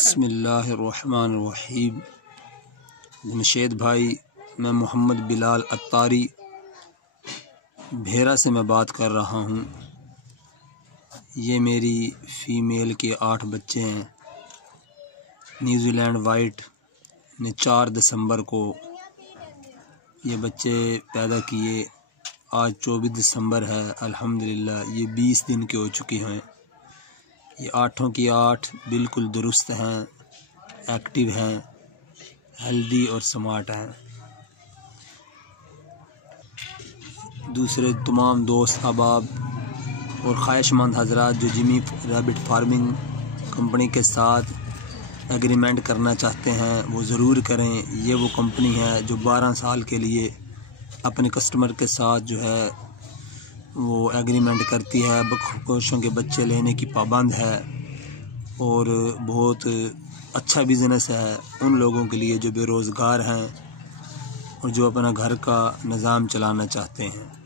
बिस्मिल्लाहिर्रहमानिर्रहीम। जमशेद भाई, मैं मोहम्मद बिलाल अत्तारी भेरा से मैं बात कर रहा हूँ। ये मेरी फ़ीमेल के 8 बच्चे हैं। न्यूजीलैंड वाइट ने 4 दिसंबर को ये बच्चे पैदा किए। आज 24 दिसंबर है। अल्हम्दुलिल्लाह ये 20 दिन के हो चुके हैं। ये 8 की 8 बिल्कुल दुरुस्त हैं, एक्टिव हैं, हेल्दी और स्मार्ट हैं। दूसरे तमाम दोस्त अहबाब और ख्वाहिशमंद हजरात जो जिमी रैबिट फार्मिंग कंपनी के साथ एग्रीमेंट करना चाहते हैं वो ज़रूर करें। ये वो कंपनी है जो 12 साल के लिए अपने कस्टमर के साथ जो है वो एग्रीमेंट करती है। खरगोशों के बच्चे लेने की पाबंद है और बहुत अच्छा बिज़नेस है उन लोगों के लिए जो बेरोज़गार हैं और जो अपना घर का निज़ाम चलाना चाहते हैं।